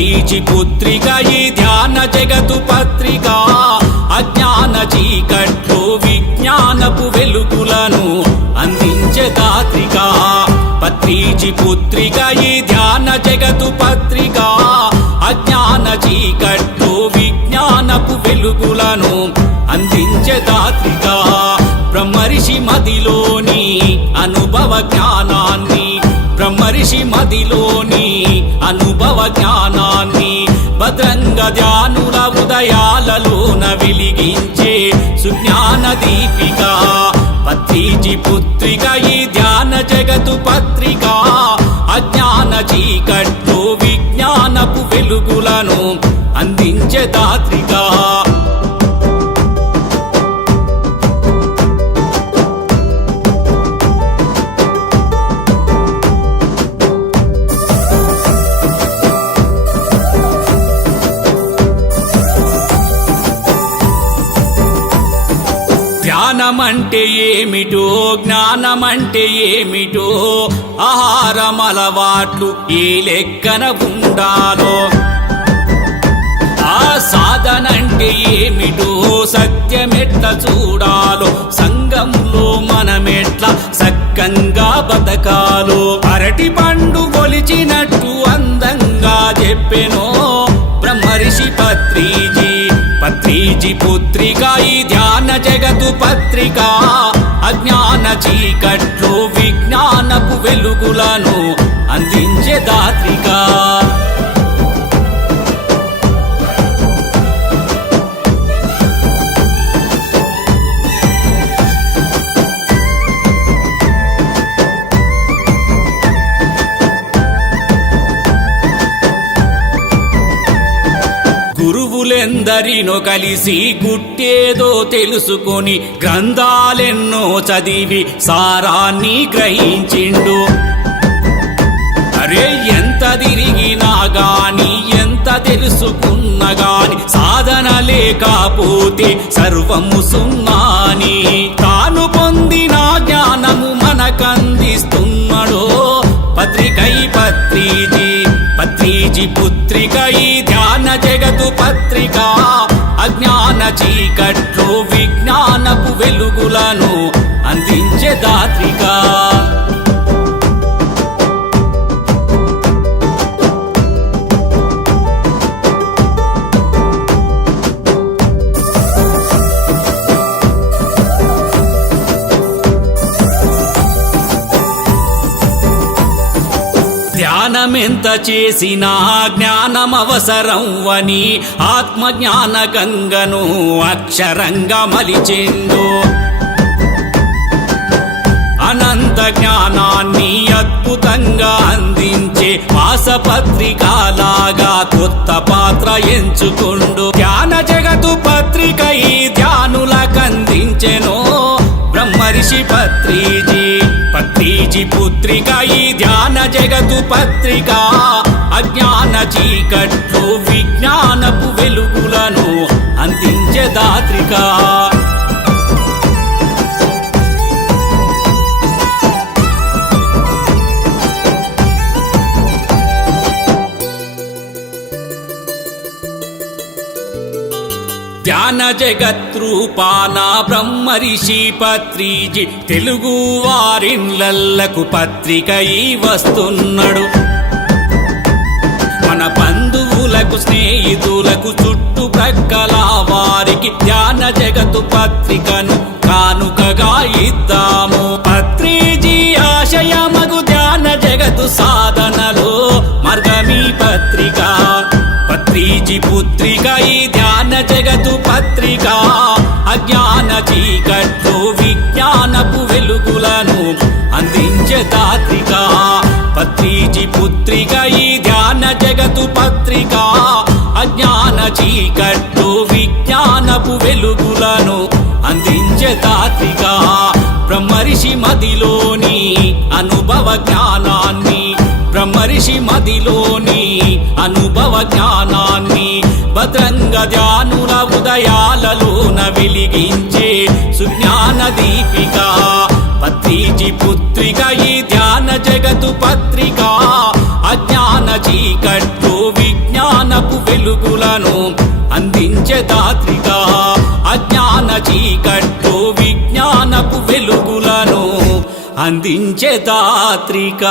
పత్రీజి పుత్రిక ఈ ధ్యాన జగతు పత్రిక అజ్ఞాన చీకట్లో విజ్ఞానపు వెలుగులను అందించే దాత్రిక పత్రీజి పుత్రిక ఈ ధ్యాన జగతు పత్రిక అజ్ఞాన చీకట్లో విజ్ఞానపు వెలుగులను అందించే దాత్రిక బ్రహ్మర్షి మదిలోని అనుభవ జ్ఞానాన్ని బ్రహ్మర్షి మదిలోని అనుభవ జ్ఞానాన్ని భద్రంగ ధ్యానుల ఉదయాలలోన వెలిగించే సుజ్ఞాన దీపిక పత్రీజి పుత్రిక ఈ ధ్యాన జగతు పత్రిక అజ్ఞాన చీకట్లో విజ్ఞానపు వెలుగులను అందించే దాత్రిక జ్ఞానమంటే ఏమిటో జ్ఞానమంటే ఏమిటో ఆహారం అలవాట్లు ఏ లెక్కన ఉండాలో ఆ సాధనంటే ఏమిటో సత్యమెట్ల చూడాలో సంఘంలో మనమెట్ల సక్కంగా బతకాలో అరటి పండు కొలిచినట్టు అందంగా చెప్పెనో బ్రహ్మర్షి పత్రీజి పత్రీజి పుత్రిక ఈ ధ్యాన జగతు పత్రిక అజ్ఞాన చీకట్లో విజ్ఞానపు వెలుగులను అందించే దాత్రిక గురువులెందరినో కలిసి గుట్టేదో తెలుసుకొని గ్రంథాలెన్నో చదివి సారాన్ని గ్రహించిండు అరే ఎంత తిరిగినా గాని ఎంత తెలుసుకున్నా గాని సాధన లేకపోతే సర్వము సున్నాని తాను పొందిన జ్ఞానము మనకందిస్తున్నాడో పత్రికై పత్రీజి పత్రీజి పుత్రిక ఈ ధ్యాన జగతు పత్రిక అజ్ఞాన చీకట్లో విజ్ఞానపు వెలుగులను అందించే దాత్రిక ధ్యానమెంత చేసినా జ్ఞానం అవసరం అని ఆత్మజ్ఞాన గంగను అక్షరంగా మలిచెండు అనంత జ్ఞానాన్ని అద్భుతంగా అందించే మాసపత్రికలాగా కొత్త పాత్ర ఎంచుకుండు ధ్యాన జగతు పత్రిక ఈ ధ్యానులకందించెనో బ్రహ్మర్షి పత్రీజి పత్రీజి పుత్రిక ఈ ధ్యాన జగతు పత్రిక అజ్ఞాన చీకట్లో విజ్ఞానపు వెలుగులను అందించే దాత్రిక ధ్యాన జగద్రూపాన బ్రహ్మర్షి పత్రీజి తెలుగు వారిన్లల్లకు పత్రికై వస్తున్నాడు మన బంధువులకు స్నేహితులకు చుట్టుప్రక్కల వారికి ధ్యాన జగతు పత్రికను కానుకగా ఇద్దాము పత్రీజి ఆశయమగు ధ్యాన జగతు సాధనలో మార్గమీ పత్రిక పత్రీజి పుత్రిక ఈ ధ్యాన జగతు పత్రిక అజ్ఞాన చీకట్లో విజ్ఞానపు వెలుగులను అందించే దాత్రిక పత్రీజి పుత్రిక ఈ ధ్యాన జగతు పత్రిక అజ్ఞాన చీకట్లో విజ్ఞానపు వెలుగులను అందించే దాత్రిక బ్రహ్మర్షి మదిలోని అనుభవ జ్ఞానాన్ని బ్రహ్మర్షి మదిలోని అనుభవ జ్ఞానాన్ని భద్రంగ ధ్యానుల ఉదయాలలోన వెలిగించే సుజ్ఞాన దీపిక పత్రీజి పుత్రిక ఈ ధ్యాన జగతు పత్రిక అజ్ఞాన చీకట్లో విజ్ఞాన వెలుగులను అందించే దాత్రిక, అజ్ఞాన చీకట్లో విజ్ఞానపు వెలుగులను అందించే దాత్రిక.